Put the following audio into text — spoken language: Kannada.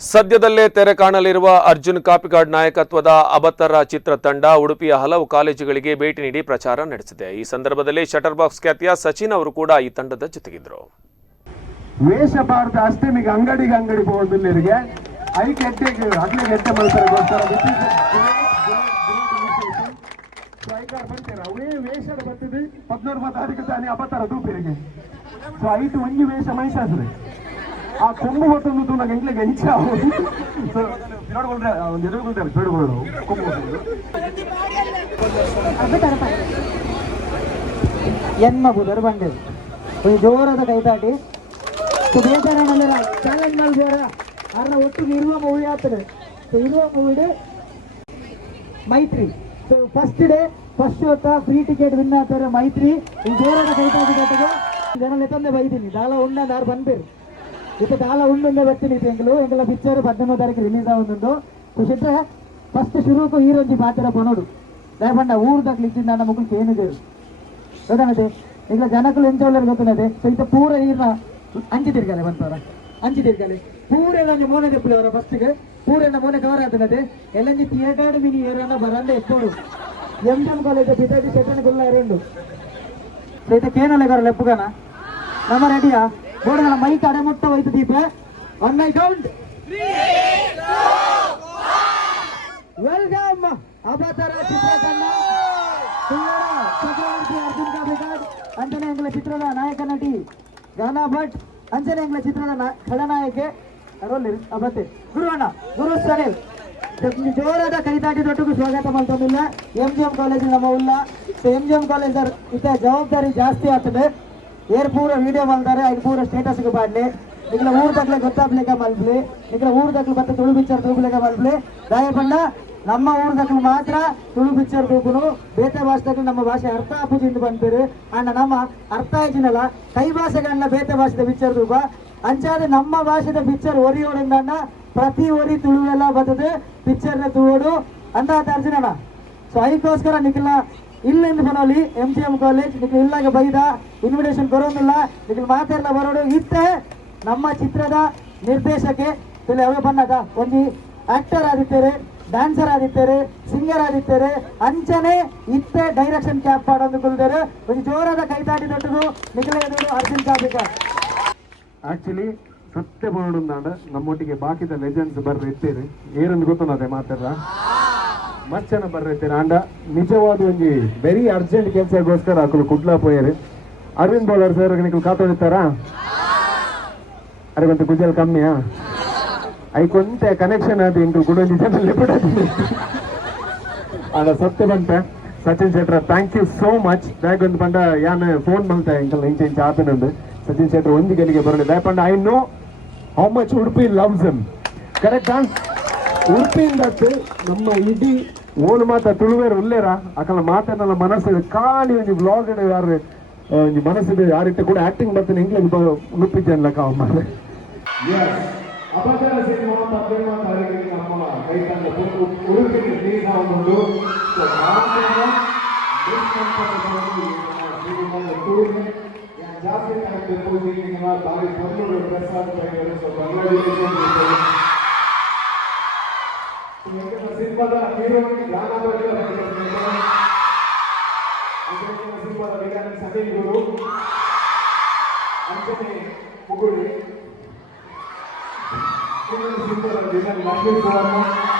ಸದ್ಯದಲ್ಲೇ ತೆರೆ ಕಾಣಲಿರುವ ಅರ್ಜುನ್ ಕಾಪಿಕಾಡ್ ನಾಯಕತ್ವದ ಅಬತರ ಚಿತ್ರತಂಡ ಉಡುಪಿಯ ಹಲವು ಕಾಲೇಜುಗಳಿಗೆ ಭೇಟಿ ನೀಡಿ ಪ್ರಚಾರ ನಡೆಸಿದೆ. ಈ ಸಂದರ್ಭದಲ್ಲಿ ಶಟರ್ ಬಾಕ್ಸ್ ಖ್ಯಾತಿಯ ಸಚಿನ್ ಅವರು ಕೂಡ ಈ ತಂಡದ ಜೊತೆಗಿದ್ದರು. ವೇಷ ಭಾರತ ಅಷ್ಟೇ ನಿಮಗೆ ಅಂಗಡಿ ಹೋಗೋದಿಲ್ಲರಿಗೆ ಐಕೆಟ್ಟೆಗೆ ಅಗ್ಲಿ ಗೆಟ್ಟೆ ಮಲ್ಸರಿಗೋಸ್ಕರ ಅವೇ ವೇಷದ ಬರ್ತದೆ 14 ತಾರೀಕು ತಾನೇ ಅಬತರ ದೂಪಿರಿಗೆ ಸೊ ಐಟು ಒಂಜಿ ವೇಷ ಮೈಸಾಸ್ರೆ ಆ ಕೊಂಬು ಹೊತ್ತೊಂದು ನನಗೆ ಎಂಗ್ಲಿಗೆ ಹೆಂಚ ಎನ್ನ ಬುಧರು ಬಂದೆವು ಒಂದು ಜೋರದ ಕೈತಾಟಿ ಬೇಜಾರನಲ್ಲ ಚಾಲೆಂಜ್ ಮಾಡ್ಬೋರ ಅರ್ನ ಒಟ್ಟಿಗೆ ಇರುವ ಮೂವಿ ಆಗ್ತದೆ. ಸೊ ಇರುವ ಮೂವಿ ಮೈತ್ರಿ. ಸೊ ಫಸ್ಟ್ ಡೇ ಫಸ್ಟ್ ಹೊತ್ತ ಫ್ರೀ ಟಿಕೆಟ್ ವಿನ್ ಆಗ್ತಾರೆ ಮೈತ್ರಿ. ಈ ಜೋರದ ಕೈತಾಟಿ ಜೊತೆಗೆ ಜನ ತಂದೆ ಬೈತೀನಿ ದಾಲ ಉಂಡ ಯಾರು ಬಂದ್ಬೇರು ಇತ್ತು ದಾಲ ಉಂಡು ಬರ್ತೀನಿ ಎಂಗೆಲ್ಲ ಪಿಕ್ಚರ್ 11 ತಾರೀಕು ರಿಲೀಸ್ ಆಗುಂಡು. ಖುಷಿಟ್ರೆ ಫಸ್ಟ್ ಶುರುಕು ಹೀರೋಜಿ ಪಾತ್ರ ಪನೋಡು ದಯಪಂಡ ಊರ್ದಾಗ್ಲಿಕ್ಕಿಂದ ನನ್ನ ಮಕ್ಕಳು ಏನಿದ್ದೇವೆ ಗೊತ್ತಾಗತ್ತೆ ಈಗ ಜನಕ್ಕಳು ಎಂಚೋಳ್ಳರು ಗೊತ್ತಿದೆ. ಸೊ ಇತ್ತ ಪೂರ ನೀರ್ನ ಅಂಚಿ ತಿರ್ಗಾಲೆ ಬಂತವರ ಅಂಚಿ ತಿರ್ಗಾಲೆ ಪೂರ ನಂಗೆ ಮೋನೆ ತೆಪ್ಪಲಿ ಅವರ ಫಸ್ಟ್ಗೆ ಪೂರೆಲ್ಲ ಮೋನೆ ಕವರ್ ಆಗ್ತದೆ ಎಲ್ಲಂಜಿ ಥಿಯೇಟರ್ ಮಿನಿ ಏರನ್ನ ಬರಂದೆ ಎಪ್ಪೋಡು ಎಂಎಂ ಕಾಲೇಜ್ ಬಿದ್ದಾಡಿ ಸೆಟನ್ ಗುಲ್ಲ ಎರಡು. ಸೊ ಇತ್ತ ಕೇನಲ್ಲ ಲೆಪ್ಪುಗನ ನಮ್ಮ ರೆಡಿಯಾ ಬೋರ್ಡ್ಗಳ ಮೈಕ್ ಅಡೆಮುಟ್ಟ ಹೋಯ್ತು ದೀಪ ಒನ್ ಮೈ ಕೌಂಟ್ ವೆಲ್ಕಮ್ ಅಬತರ ಚಿತ್ರತಂಡ ಚಕ್ರವರ್ತಿ ಅರ್ಜುನ್ ಕಾಪಿಕಾಡ್ ಅಂಜನೆ ಎಂಗ್ಲ ಚಿತ್ರದ ನಾಯಕ ನಟಿ ಗಾನಾ ಭಟ್ ಅಂಜನೆ ಎಂಗ್ಲ ಚಿತ್ರದ ಖಳನಾಯಕೆ ರೋಲ್ ಅಬತ್ತೆ ಗುರುವಣ್ಣ ಗುರು ಸನಿಲ್ ಜೋರಾದ ಕೈತಾಟಿ ದೊಡ್ಡಗೂ ಸ್ವಾಗತ ಮಾಡ್ತಂದಿಲ್ಲ. ಎಂಜಿಎಂ ಕಾಲೇಜ್ ನಮ್ಮ ಉಲ್ಲ ಎಂಜಿಎಂ ಕಾಲೇಜ್ ಇತ್ತ ಜವಾಬ್ದಾರಿ ಜಾಸ್ತಿ ಆಗ್ತದೆ. ಏರ್ ಪೂರ ವಿಡಿಯೋ ಮಾಡ್ತಾರೆ ಐದು ಪೂರ ಸ್ಟೇಟಸ್ಗೆ ಬಾಡ್ಲಿ ನಿಗ್ಲ ಊರ್ದಾಗ್ಲೆ ಗೊತ್ತಾಗ್ಲಿಕ್ಕೆ ಮಲ್ಬ್ಲಿ ನಿಗ್ಲ ಊರ್ದಾಗ್ಲು ಮತ್ತೆ ತುಳು ಪಿಕ್ಚರ್ ತೂಗ್ಲಿಕ್ಕೆ ಮಲ್ಬ್ಲಿ ದಯಪಂಡ ನಮ್ಮ ಊರ್ದಾಗ್ಲು ಮಾತ್ರ ತುಳು ಪಿಕ್ಚರ್ ತೂಗುನು ಬೇತೆ ಭಾಷೆದಾಗ್ಲು ನಮ್ಮ ಭಾಷೆ ಅರ್ಥ ಆಪುಜಿಂದು ಬಂದ್ಬೇರು ಅಣ್ಣ ನಮ್ಮ ಅರ್ಥ ಆಯ್ತಿನಲ್ಲ ಕೈ ಭಾಷೆಗಳನ್ನ ಬೇತೆ ಭಾಷೆದ ಪಿಕ್ಚರ್ ತೂಗ ಅಂಚಾದ ನಮ್ಮ ಭಾಷೆದ ಪಿಕ್ಚರ್ ಒರಿಯೋಡಂದಣ್ಣ ಪ್ರತಿ ಒರಿ ತುಳುವೆಲ್ಲ ಬರ್ತದೆ ಪಿಕ್ಚರ್ನ ತೂಗೋಡು ಅಂತ ಅರ್ಜುನಣ್ಣ. ಸೊ ಅದಕ್ಕೋಸ್ಕರ ನಿಖಿಲ ಇಲ್ಲಿಂದ ಬರೋಲಿ ಎಂಜಿಎಂ ಕಾಲೇಜ್ ನಿಖಿಲ್ ಇಲ್ಲಾಗ ಬೈದ ಇನ್ವಿಟೇಷನ್ ಬರೋದಿಲ್ಲ ನಿಖಿಲ್ ಮಾತೆಲ್ಲ ಬರೋಡು ಇತ್ತೆ ನಮ್ಮ ಚಿತ್ರದ ನಿರ್ದೇಶಕ್ಕೆ ಇಲ್ಲಿ ಅವಾಗ ಬನ್ನದ ಒಂದು ಆಕ್ಟರ್ ಆದಿತ್ತಾರೆ ಡ್ಯಾನ್ಸರ್ ಆದಿತ್ತಾರೆ ಸಿಂಗರ್ ಆದಿತ್ತಾರೆ ಅಂಚನೆ ಇತ್ತೆ ಡೈರೆಕ್ಷನ್ ಕ್ಯಾಪ್ ಮಾಡೋದು ಕುಲ್ದಾರೆ ಒಂದು ಜೋರಾದ ಕೈತಾಟಿ ದೊಡ್ಡದು ನಿಖಿಲ್ ಅರ್ಜುನ್ ಕಾಪಿಕಾಡ್. ಆಕ್ಚುಲಿ ಸತ್ಯ ಮಾಡೋಣ ನಮ್ಮೊಟ್ಟಿಗೆ ಬಾಕಿದ ಲೆಜೆಂಡ್ಸ್ ಬರ್ರಿ ಇರ್ತೀರಿ ಏನಂದು ಗೊತ್ತನದೆ ಮಾತಾಡ್ರ ಮಸ್ತ್ ಜನ ಬರ್ರೈತೆ ಅಂಡ ನಿಜವಾದ ಒಂದು ವೆರಿ ಅರ್ಜೆಂಟ್ ಕೆಲಸಗೋಸ್ಕರ ಹಾಕಲು ಕುಡ್ಲಾ ಪೋಯರು ಅರವಿಂದ್ ಬೌಲರ್ ಸರ್ ನೀವು ಕಾತೊಳಿತಾರಾ ಅರೆ ಬಂತು ಗುಜಲ್ ಕಮ್ಮಿಯಾ ಐಕೊಂತ ಕನೆಕ್ಷನ್ ಅದು ಇಂಟು ಗುಡೊಂದು ಜನಲ್ಲಿ ಬಿಡೋದು ಅದ ಸತ್ಯ ಬಂತ ಸಚಿನ್ ಶೆಟ್ರ thank you so much bag ಒಂದು ಪಂಡ ಯಾನ್ ಫೋನ್ ಬಂತ ಇಂಕಲ್ ಇಂಚ ಇಂಚ ಆತನಂದು ಸಚಿನ್ ಶೆಟ್ರ ಒಂದು ಗೆಲಿಗೆ ಬರಲಿ ದಯಪಂಡ I know how much Udupi loves him ಕರೆಕ್ಟಾ ಉಡುಪಿಯಿಂದ ನಮ್ಮ ಇಡೀ ಓನ್ ಮಾತ ತುಳುವೇರು ಉಲ್ಲೇರ ಅಕಲ ಮಾತನ್ನ ಮನಸ್ಸು ಖಾಲಿ ಒಂದು ಬ್ಲಾಗ್ ಯಾರು ಒಂದು ಮನಸ್ಸಿದೆ ಯಾರಿಟ್ಟು ಕೂಡ ಆಕ್ಟಿಂಗ್ ಬರ್ತಾನೆ ಇಂಗ್ಲಿಷ್ ನುಪ್ಪಿದ್ದೇನೆ ಕಾವ ಮಾಡಿ ಅಬತರ ಸಿನಿಮಾ 15 ತಾರೀಕಿಗೆ ನಮ್ಮ ಕೈತಂಡ ಉಡುಪಿಗೆ ರಿಲೀಸ್ ಆಗುವುದು. ಜಾಸ್ತಿ ಆಗಬೇಕು ಬಾರಿ ಬಂದು ಪ್ರಸಾದ ಸಿನಿಮಾದ ಹೀರೋಯಿನ್ ಗಾನಾ ಭಟ್ ಸಿನಿಮಾದ ವಿಲನ್ ಸಲೀಂ ಗುರು ಅಂಜನೆ ಮುಗುಳಿ ಸಿನಿಮಾದ ವಿಲನ್ ಮಹೇಶ್ ವರ್ಮ